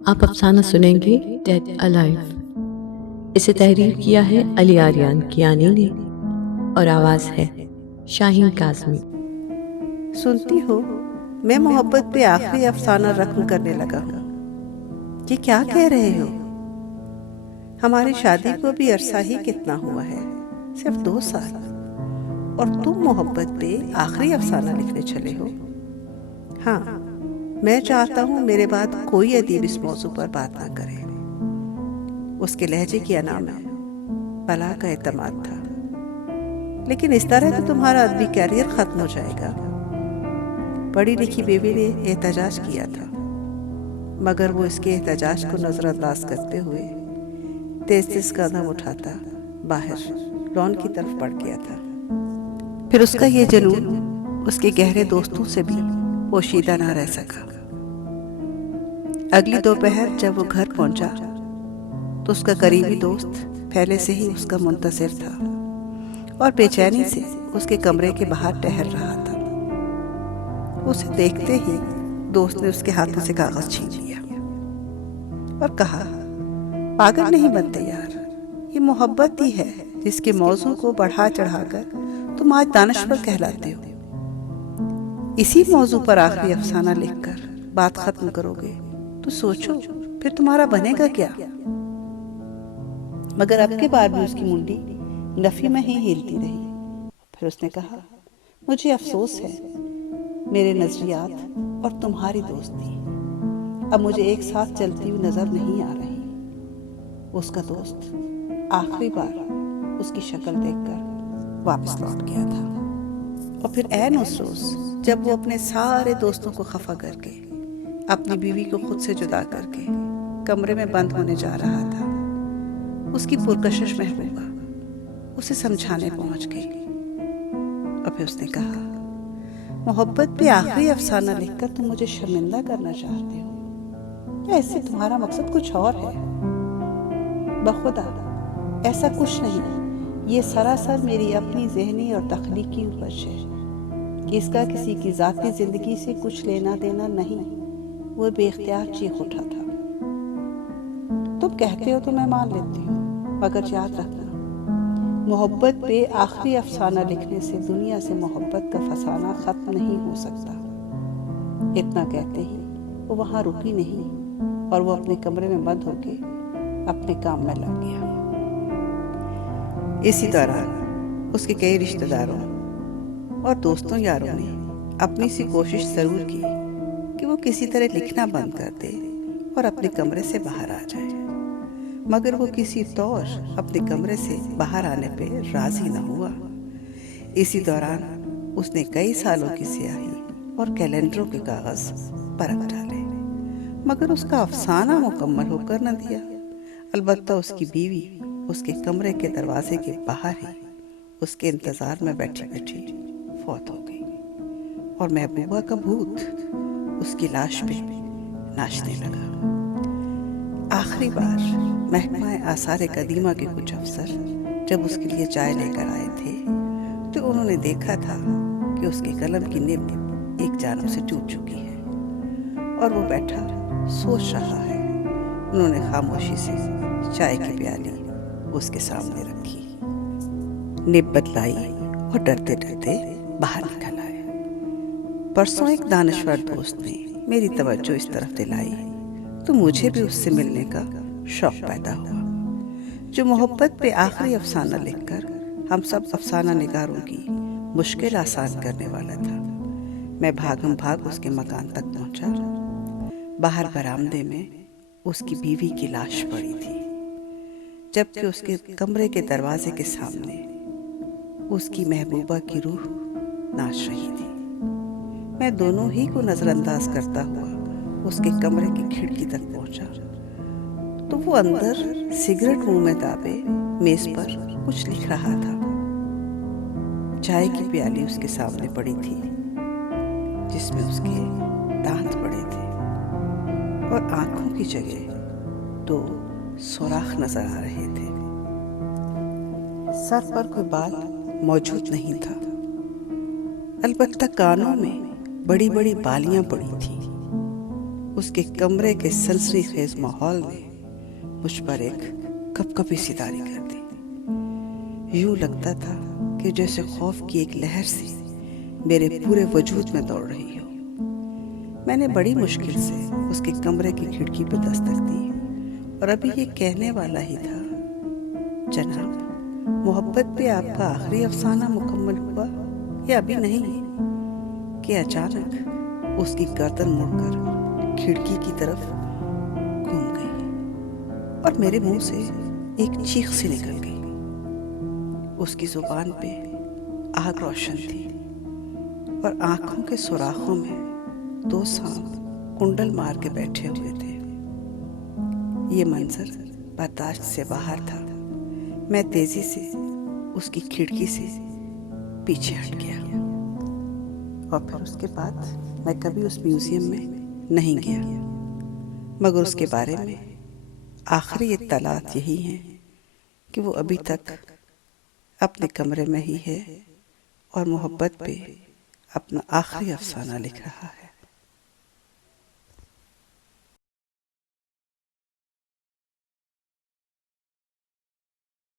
آپ افسانہ سنیں گے ڈیڈ الائیو۔ اسے تحریر کیا ہے علی آریان کیانی نے اور آواز ہے شاہین کاظمی۔ سنتی ہو، میں محبت پہ آخری افسانہ رقم کرنے لگا ہوں۔ یہ کیا کہہ رہے ہو؟ ہماری شادی کو بھی عرصہ ہی کتنا ہوا ہے، صرف 2 سال، اور تم محبت پہ آخری افسانہ لکھنے چلے ہو؟ ہاں، میں چاہتا ہوں میرے بعد کوئی ادیب اس موضوع پر بات نہ کرے۔ اس کے لہجے کی انا میں بلا کا اعتماد تھا، لیکن اس طرح تو تمہارا ادبی کیریئر ختم ہو جائے گا۔ پڑھی لکھی بیوی نے احتجاج کیا تھا، مگر وہ اس کے احتجاج کو نظر انداز کرتے ہوئے تیز تیز قدم اٹھاتا باہر لان کی طرف بڑھ گیا تھا۔ پھر اس کا یہ جنون اس کے گہرے دوستوں سے بھی پوشیدہ نہ رہ سکا۔ اگلی دوپہر جب وہ گھر پہنچا تو اس کا قریبی دوست پہلے سے ہی اس کا منتظر تھا اور بے چینی سے اس کے کمرے کے باہر ٹہل رہا تھا۔ اسے دیکھتے ہی دوست نے اس کے ہاتھوں سے کاغذ چھین لیا اور کہا، پاگل نہیں بنتے یار، یہ محبت ہی ہے جس کے موضوع کو بڑھا چڑھا کر تم آج دانشور کہلاتے ہو۔ اسی موضوع پر آخری افسانہ لکھ کر بات ختم کرو گے تو سوچو پھر تمہارا بنے گا کیا؟ مگر اب کے بار بھی اس کی منڈی نفی میں ہی ہلتی رہی۔ پھر اس نے کہا، مجھے افسوس ہے، میرے نظریات اور تمہاری دوستی اب مجھے ایک ساتھ چلتی ہوئی نظر نہیں آ رہی۔ اس کا دوست آخری بار اس کی شکل دیکھ کر واپس لوٹ گیا تھا، اور پھر عین اس روز جب وہ اپنے سارے دوستوں کو خفا کر کے اپنی بیوی کو خود سے جدا کر کے کمرے میں بند ہونے جا رہا تھا، اس کی پرکشش محبوبہ اسے سمجھانے پہنچ گئی، اور پھر اس نے کہا، محبت پہ آخری افسانہ لکھ کر تم مجھے شرمندہ کرنا چاہتے ہو، یا اس سے تمہارا مقصد کچھ اور ہے؟ بخدا ایسا کچھ نہیں، یہ سراسر میری اپنی ذہنی اور تخلیقی وجہ ہے کہ اس کا کسی کی ذاتی زندگی سے کچھ لینا دینا نہیں۔ وہ بے اختیار چیخ اٹھا تھا۔ تم کہتے ہو تو میں مان لیتی ہوں، مگر یاد رکھنا، محبت پہ آخری افسانہ لکھنے سے دنیا سے محبت کا فسانہ ختم نہیں ہو سکتا۔ اتنا کہتے ہی وہ وہاں رکی نہیں اور وہ اپنے کمرے میں بند ہو کے اپنے کام میں لگ گیا۔ اسی دوران اس کے کئی رشتہ داروں اور دوستوں یاروں نے اپنی سی کوشش ضرور کی کہ وہ کسی طرح لکھنا بند کر دے اور اپنے کمرے سے باہر آ جائے، مگر وہ کسی طور اپنے کمرے سے باہر آنے پہ راضی نہ ہوا۔ اسی دوران اس نے کئی سالوں کی سیاہی اور کیلنڈروں کے کاغذ پرکھ ڈالے، مگر اس کا افسانہ مکمل ہو کر نہ دیا۔ البتہ اس کی بیوی اس کے کمرے کے دروازے کے باہر ہی اس کے انتظار میں بیٹھی بیٹھی فوت ہو گئی، اور محبوبہ کا بھوت اس کی لاش پہ ناچنے لگا۔ آخری بار محکمہ آثار قدیمہ کے کچھ افسر جب اس کے لیے چائے لے کر آئے تھے تو انہوں نے دیکھا تھا کہ اس کے قلم کی نب ایک جانب سے ٹوٹ چکی ہے اور وہ بیٹھا سوچ رہا ہے۔ انہوں نے خاموشی سے چائے کی پیالی اس کے سامنے رکھی، نب بدلائی اور ڈرتے ڈرتے باہر نکل آئے۔ پرسوں ایک دانشور دوست نے میری توجہ اس طرف دلائی تو مجھے بھی اس سے ملنے کا شوق پیدا ہوا، جو محبت پہ آخری افسانہ لکھ کر ہم سب افسانہ نگاروں کی مشکل آسان کرنے والا تھا۔ میں بھاگم بھاگ اس کے مکان تک پہنچا۔ باہر برآمدے میں اس کی بیوی کی لاش پڑی تھی، جبکہ اس کے کمرے کے دروازے کے سامنے اس کی محبوبہ کی روح ناچ رہی تھی۔ میں دونوں ہی کو نظر انداز کرتا ہوا اس کے کمرے کی کھڑکی تک پہنچا تو وہ اندر سگریٹ منہ میں دابے میز پر کچھ لکھ رہا تھا۔ چائے کی پیالی اس کے سامنے پڑی تھی جس میں اس کے دانت پڑے تھے، اور آنکھوں کی جگہ 2 سوراخ نظر آ رہے تھے۔ سر پر کوئی بال موجود نہیں تھا، البتہ کانوں میں بڑی بڑی بالیاں پڑی تھیں۔ اس کے کمرے کے سنسنی خیز ماحول نے مجھ پر ایک کپکپی سی طاری کر دی۔ یوں لگتا تھا کہ جیسے خوف کی ایک لہر سی میرے پورے وجود میں دوڑ رہی ہو۔ میں نے بڑی مشکل سے اس کے کمرے کی کھڑکی پہ دستک دی اور ابھی یہ کہنے والا ہی تھا، جناب، محبت پہ آپ کا آخری افسانہ مکمل ہوا یا ابھی نہیں، کہ اچانک اس کی گردن مڑ کر کھڑکی کی طرف گھوم گئی اور میرے منہ سے ایک چیخ سی نکل گئی۔ اس کی زبان پہ آگ روشن تھی اور آنکھوں کے سوراخوں میں 2 سانپ کنڈل مار کے بیٹھے ہوئے تھے۔ یہ منظر برداشت سے باہر تھا۔ میں تیزی سے اس کی کھڑکی سے پیچھے ہٹ گیا اور پھر اس کے بعد میں کبھی اس میوزیم میں نہیں گیا، مگر اس کے بارے میں آخری اطلاعات یہی ہیں کہ وہ ابھی تک اپنے کمرے میں ہی ہے اور محبت پہ اپنا آخری افسانہ لکھ رہا ہے۔